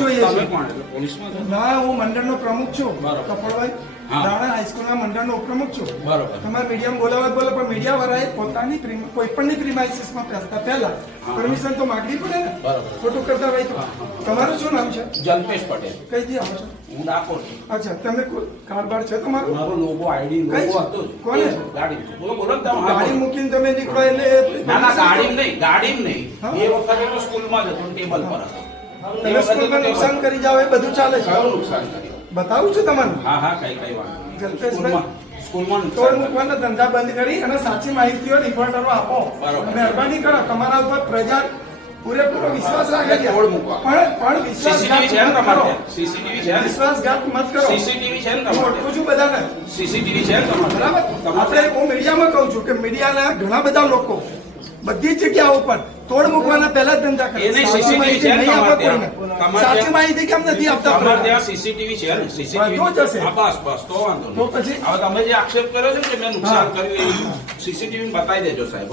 જોઈએ તમે છે. પોલીસમાં છો? ના હું મંડળનો પ્રમુખ છું કપડભાઈ. રાણા હાઈસ્કૂલના મંડળનો ઉપપ્રમુખ છું. તમારે મીડિયામાં બોલાવવા જ પણ મીડિયા વાળાએ પોતાની કોઈ પણની પ્રીમાઇસીસમાં પહેરતા પહેલા. પરમિશન તો માંગવી પડે ને? ખોટું કરતા હોય તમારું શું નામ છે? જલ્પેશ પટેલ. કઈથી આવો છો? હું ડાકોર અચ્છા તમે કોઈ કારબાર છે તમારો? મારો લોગો આઈડી લોગો હતો કોને? ગાડી બોલો બોલો મૂકીને તમે નીકળો એટલે ના ના ગાડી નહીં ગાડી નહીં. એ વખતે તો સ્કૂલમાં જ હતો ટેબલ પર હતો. એ તમે સ્કૂલમાં નુકસાન કરી જાઓ એ બધું ચાલે છે. નુકસાન બતાવું છું તમને. હા હા કઈ કઈ વાત જલ્પેશભાઈ? સ્કૂલમાં સ્કૂલમાં તોડ નુકસાન ધંધા બંધ કરી અને સાચી માહિતીઓ રિપોર્ટરો આપો. મહેરબાની કરો. તમારા ઉપર પ્રજા પૂરેપૂરો વિશ્વાસ રાખે છે. પણ પણ સીસીટીવી છે વિશ્વાસઘાત તમારે સીસીટીવી છે વિશ્વાસઘાત મત કરો. સીસીટીવી છે તમારે ઓળખું છું બધાને. સીસીટીવી છે ને તમારે? બરાબર? આપણે હું મીડિયામાં કહું છું કે મીડિયાના ઘણા બધા લોકો બધી જગ્યાઓ પર તોડ મૂકવાના પહેલા જ ધંધા કરે. સાચી માહિતી કેમ નથી આપતા ત્યાં સીસીટીવી છે ને? સીસીટીવી બસ બસ તો વાંધો તો પછી? હવે તમે જે આક્ષેપ કર્યો છે ને કે મેં નુકસાન. કર્યું સીસીટીવી બતાવી દેજો સાહેબ